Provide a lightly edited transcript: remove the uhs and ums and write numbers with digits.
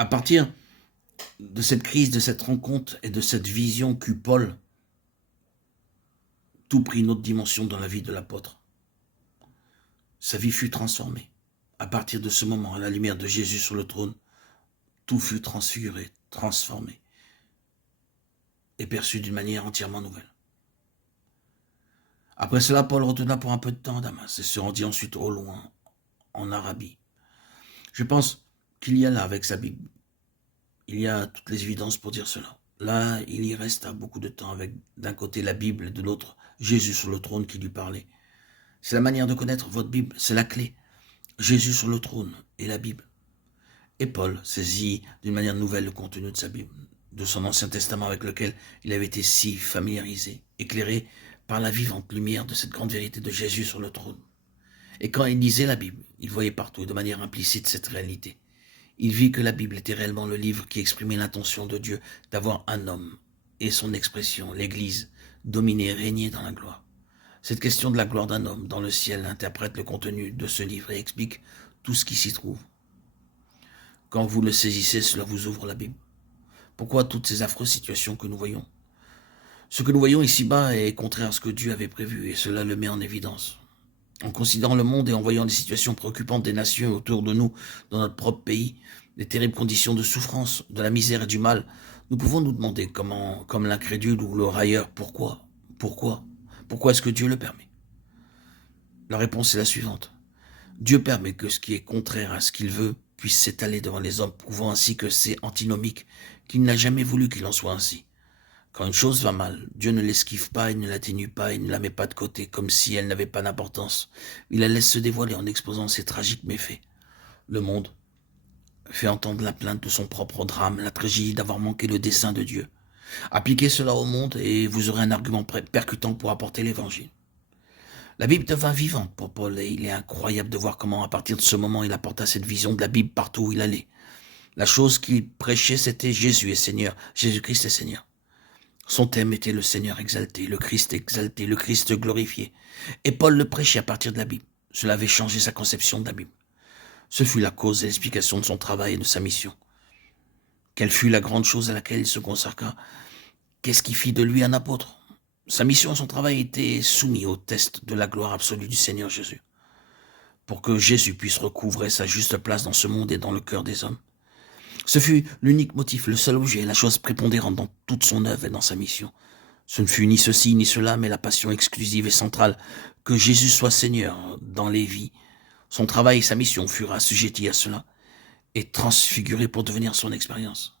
À partir de cette crise, de cette rencontre et de cette vision qu'eut Paul, tout prit une autre dimension dans la vie de l'apôtre. Sa vie fut transformée. À partir de ce moment, à la lumière de Jésus sur le trône, tout fut transfiguré, transformé et perçu d'une manière entièrement nouvelle. Après cela, Paul retourna pour un peu de temps à Damas et se rendit ensuite au loin, en Arabie. Je pense qu'il y a là, avec sa Bible, il y a toutes les évidences pour dire cela. Là, il y resta beaucoup de temps avec, d'un côté, la Bible et de l'autre, Jésus sur le trône qui lui parlait. C'est la manière de connaître votre Bible, c'est la clé. Jésus sur le trône et la Bible. Et Paul saisit d'une manière nouvelle le contenu de sa Bible, de son Ancien Testament avec lequel il avait été si familiarisé, éclairé par la vivante lumière de cette grande vérité de Jésus sur le trône. Et quand il lisait la Bible, il voyait partout et de manière implicite cette réalité. Il vit que la Bible était réellement le livre qui exprimait l'intention de Dieu d'avoir un homme et son expression, l'Église, dominer et régner dans la gloire. Cette question de la gloire d'un homme dans le ciel interprète le contenu de ce livre et explique tout ce qui s'y trouve. Quand vous le saisissez, cela vous ouvre la Bible. Pourquoi toutes ces affreuses situations que nous voyons? Ce que nous voyons ici-bas est contraire à ce que Dieu avait prévu et cela le met en évidence. En considérant le monde et en voyant les situations préoccupantes des nations autour de nous, dans notre propre pays, les terribles conditions de souffrance, de la misère et du mal, nous pouvons nous demander comment, comme l'incrédule ou le railleur, pourquoi est-ce que Dieu le permet? La réponse est la suivante. Dieu permet que ce qui est contraire à ce qu'il veut puisse s'étaler devant les hommes, prouvant ainsi que c'est antinomique, qu'il n'a jamais voulu qu'il en soit ainsi. Quand une chose va mal, Dieu ne l'esquive pas, il ne l'atténue pas, il ne la met pas de côté, comme si elle n'avait pas d'importance. Il la laisse se dévoiler en exposant ses tragiques méfaits. Le monde fait entendre la plainte de son propre drame, la tragédie d'avoir manqué le dessein de Dieu. Appliquez cela au monde et vous aurez un argument percutant pour apporter l'évangile. La Bible devint vivante pour Paul et il est incroyable de voir comment à partir de ce moment il apporta cette vision de la Bible partout où il allait. La chose qu'il prêchait c'était Jésus est Seigneur, Jésus-Christ est Seigneur. Son thème était le Seigneur exalté, le Christ glorifié. Et Paul le prêchait à partir de la Bible. Cela avait changé sa conception de la Bible. Ce fut la cause et l'explication de son travail et de sa mission. Quelle fut la grande chose à laquelle il se consacra? Qu'est-ce qui fit de lui un apôtre? Sa mission et son travail étaient soumis au test de la gloire absolue du Seigneur Jésus. Pour que Jésus puisse recouvrer sa juste place dans ce monde et dans le cœur des hommes. Ce fut l'unique motif, le seul objet, la chose prépondérante dans toute son œuvre et dans sa mission. Ce ne fut ni ceci ni cela, mais la passion exclusive et centrale, que Jésus soit Seigneur dans les vies. Son travail et sa mission furent assujettis à cela et transfigurés pour devenir son expérience.